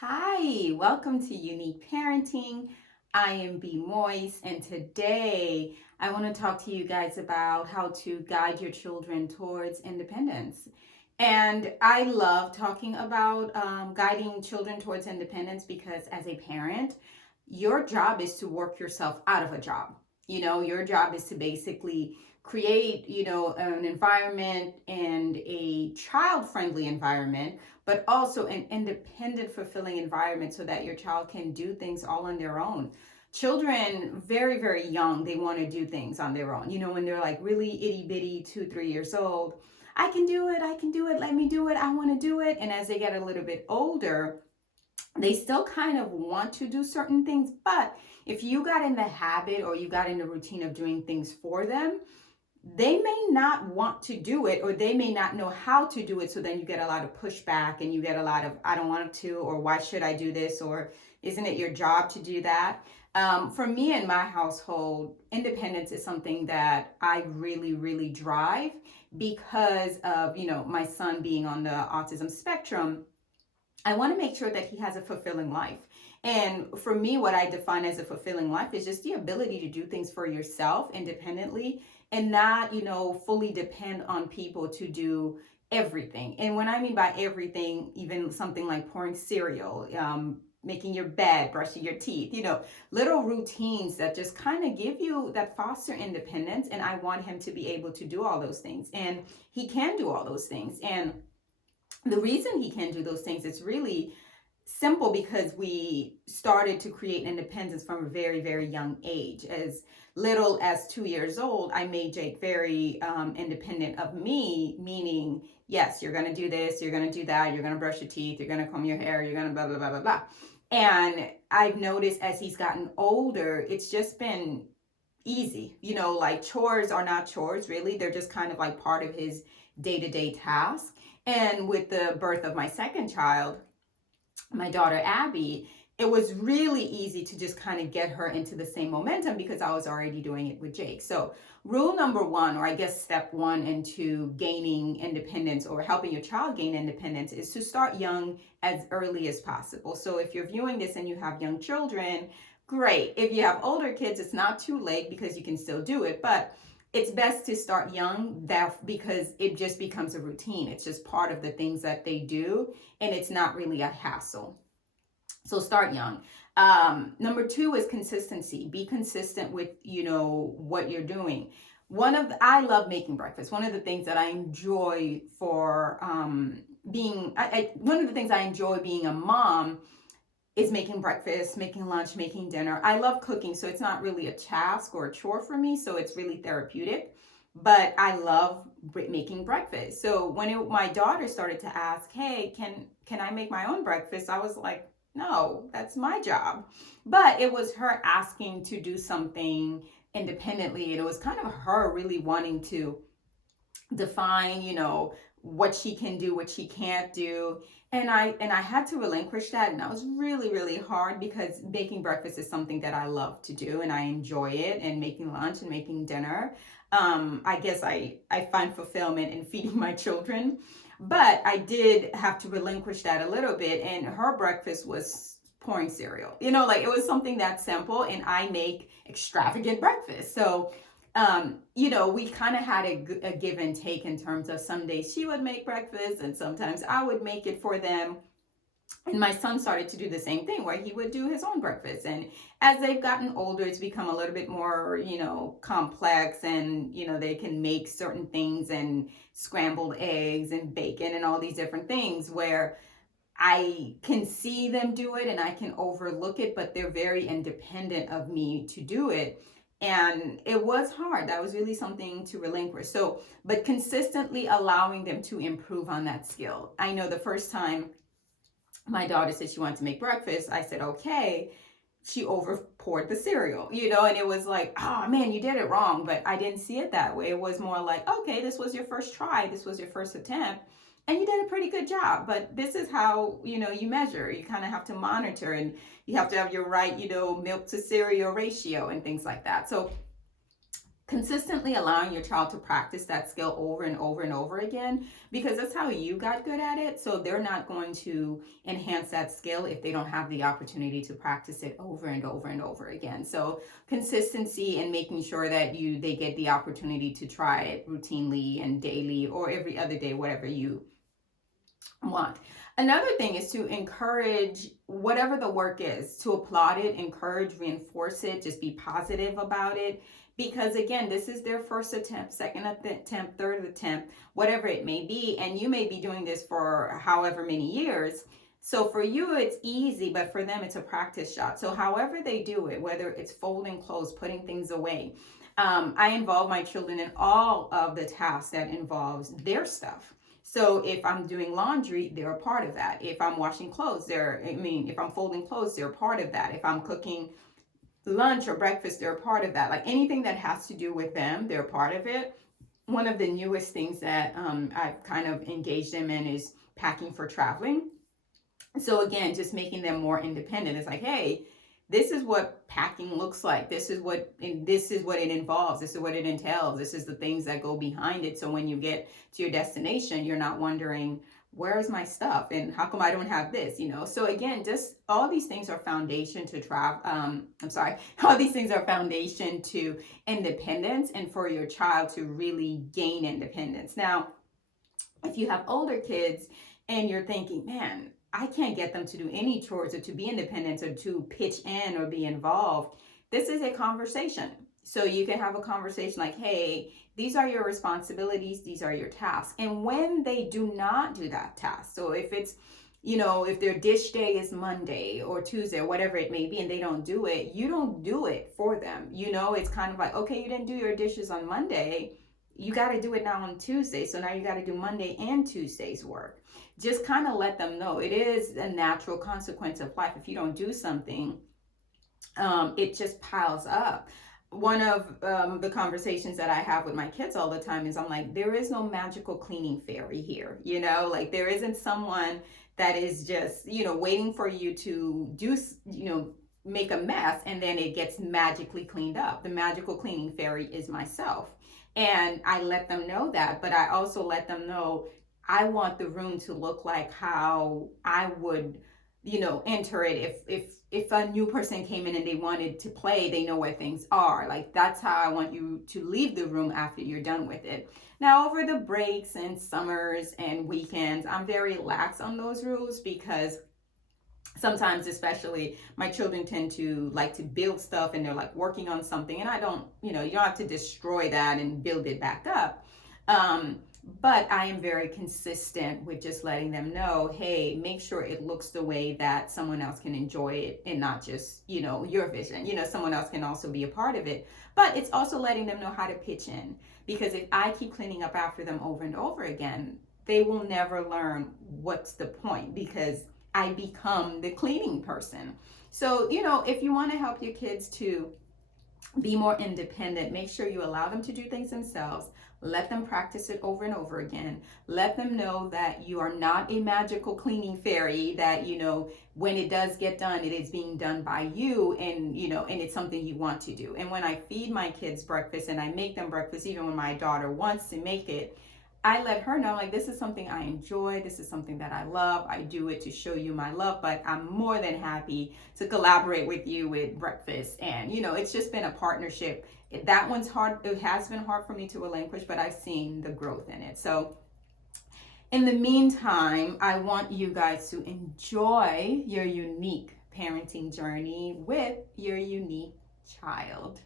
Hi, welcome to Unique Parenting. I am B. Moise, and today I want to talk to you guys about how to guide your children towards independence. And I love talking about guiding children towards independence because as a parent, your job is to work yourself out of a job. Your job is to basically create, an environment and a child friendly environment, but also an independent, fulfilling environment so that your child can do things all on their own. Children, very, very young, they want to do things on their own. When they're like really itty bitty, 2, 3 years old, I can do it, I can do it, let me do it, I want to do it. And as they get a little bit older, they still kind of want to do certain things, but if you got in the habit or you got in the routine of doing things for them, they may not want to do it or they may not know how to do it. So then you get a lot of pushback and you get a lot of, I don't want to, or why should I do this? Or isn't it your job to do that? For me in my household, independence is something that I really, really drive because of, my son being on the autism spectrum. I want to make sure that he has a fulfilling life. And for me, what I define as a fulfilling life is just the ability to do things for yourself independently and not, fully depend on people to do everything. And when I mean by everything, even something like pouring cereal, making your bed, brushing your teeth, little routines that just kind of give you that foster independence. And I want him to be able to do all those things. And he can do all those things. And the reason he can do those things is really simple because we started to create independence from a very, very young age. As little as 2 years old, I made Jake very independent of me, meaning, yes, you're going to do this, you're going to do that, you're going to brush your teeth, you're going to comb your hair, you're going to blah, blah, blah, blah, blah. And I've noticed as he's gotten older, it's just been easy. Like chores are not chores, really. They're just kind of like part of his day to day task. And with the birth of my second child, my daughter Abby, it was really easy to just kind of get her into the same momentum because I was already doing it with Jake. So, rule number one, or I guess step one into gaining independence or helping your child gain independence, is to start young as early as possible. So, if you're viewing this and you have young children, great. If you have older kids, it's not too late because you can still do it. But it's best to start young because it just becomes a routine. It's just part of the things that they do and it's not really a hassle. So start young. Number two is consistency. Be consistent with, what you're doing. I love making breakfast. One of the things that I enjoy for one of the things I enjoy being a mom is making breakfast, making lunch, making dinner. I love cooking, so it's not really a task or a chore for me, so it's really therapeutic. But I love making breakfast. So when my daughter started to ask, "Hey, can I make my own breakfast?" I was like, "No, that's my job." But it was her asking to do something independently, and it was kind of her really wanting to define, what she can do, what she can't do. And I had to relinquish that, and that was really, really hard because baking breakfast is something that I love to do and I enjoy it, and making lunch and making dinner. I guess I find fulfillment in feeding my children. But I did have to relinquish that a little bit, and her breakfast was pouring cereal. Like it was something that simple, and I make extravagant breakfast. So we kind of had a give and take in terms of some days she would make breakfast and sometimes I would make it for them. And my son started to do the same thing where he would do his own breakfast. And as they've gotten older, it's become a little bit more, complex, and, they can make certain things and scrambled eggs and bacon and all these different things where I can see them do it and I can overlook it, but they're very independent of me to do it. And it was hard. That was really something to relinquish. So, but consistently allowing them to improve on that skill. I know the first time my daughter said she wanted to make breakfast, I said, okay. She over poured the cereal, and it was like, oh man, you did it wrong. But I didn't see it that way. It was more like, okay, this was your first try. This was your first attempt. And you did a pretty good job. But this is how, you measure. You kind of have to monitor, and you have to have your right, milk to cereal ratio and things like that. So consistently allowing your child to practice that skill over and over and over again, because that's how you got good at it. So they're not going to enhance that skill if they don't have the opportunity to practice it over and over and over again. So consistency and making sure that they get the opportunity to try it routinely and daily or every other day, whatever you want. Another thing is to encourage whatever the work is, to applaud it, encourage, reinforce it, just be positive about it. Because again, this is their first attempt, second attempt, third attempt, whatever it may be. And you may be doing this for however many years. So for you, it's easy, but for them, it's a practice shot. So however they do it, whether it's folding clothes, putting things away, I involve my children in all of the tasks that involves their stuff. So if I'm doing laundry, they're a part of that. If I'm washing clothes, if I'm folding clothes, they're a part of that. If I'm cooking lunch or breakfast, they're a part of that. Like anything that has to do with them, they're a part of it. One of the newest things that I've kind of engaged them in is packing for traveling. So again, just making them more independent. It's like, hey, this is what packing looks like. This is what it involves. This is what it entails. This is the things that go behind it. So when you get to your destination, you're not wondering, where's my stuff and how come I don't have this, So again, just all these things are foundation to travel. I'm sorry, all these things are foundation to independence and for your child to really gain independence. Now, if you have older kids and you're thinking, man, I can't get them to do any chores or to be independent or to pitch in or be involved, this is a conversation. So you can have a conversation like, hey, these are your responsibilities, these are your tasks. And when they do not do that task, so if it's, if their dish day is Monday or Tuesday or whatever it may be, and they don't do it, you don't do it for them. It's kind of like, okay, you didn't do your dishes on Monday, you got to do it now on Tuesday. So now you got to do Monday and Tuesday's work. Just kind of let them know it is a natural consequence of life. If you don't do something, it just piles up. One of the conversations that I have with my kids all the time is I'm like, there is no magical cleaning fairy here. Like there isn't someone that is just, waiting for you to do, make a mess and then it gets magically cleaned up. The magical cleaning fairy is myself. And I let them know that, but I also let them know I want the room to look like how I would, enter it. If a new person came in and they wanted to play, they know where things are. Like that's how I want you to leave the room after you're done with it. Now, over the breaks and summers and weekends, I'm very lax on those rules because sometimes, especially, my children tend to like to build stuff and they're like working on something, and I don't, you don't have to destroy that and build it back up. um, but I am very consistent with just letting them know, hey, make sure it looks the way that someone else can enjoy it and not just, your vision. Someone else can also be a part of it. But it's also letting them know how to pitch in, because if I keep cleaning up after them over and over again, they will never learn what's the point, because I become the cleaning person. So, if you want to help your kids to be more independent, make sure you allow them to do things themselves. Let them practice it over and over again. Let them know that you are not a magical cleaning fairy, that, when it does get done, it is being done by you, and, and it's something you want to do. And when I feed my kids breakfast and I make them breakfast, even when my daughter wants to make it, I let her know, like, this is something I enjoy. This is something that I love. I do it to show you my love, but I'm more than happy to collaborate with you with breakfast. And, it's just been a partnership. That one's hard. It has been hard for me to relinquish, but I've seen the growth in it. So in the meantime, I want you guys to enjoy your unique parenting journey with your unique child.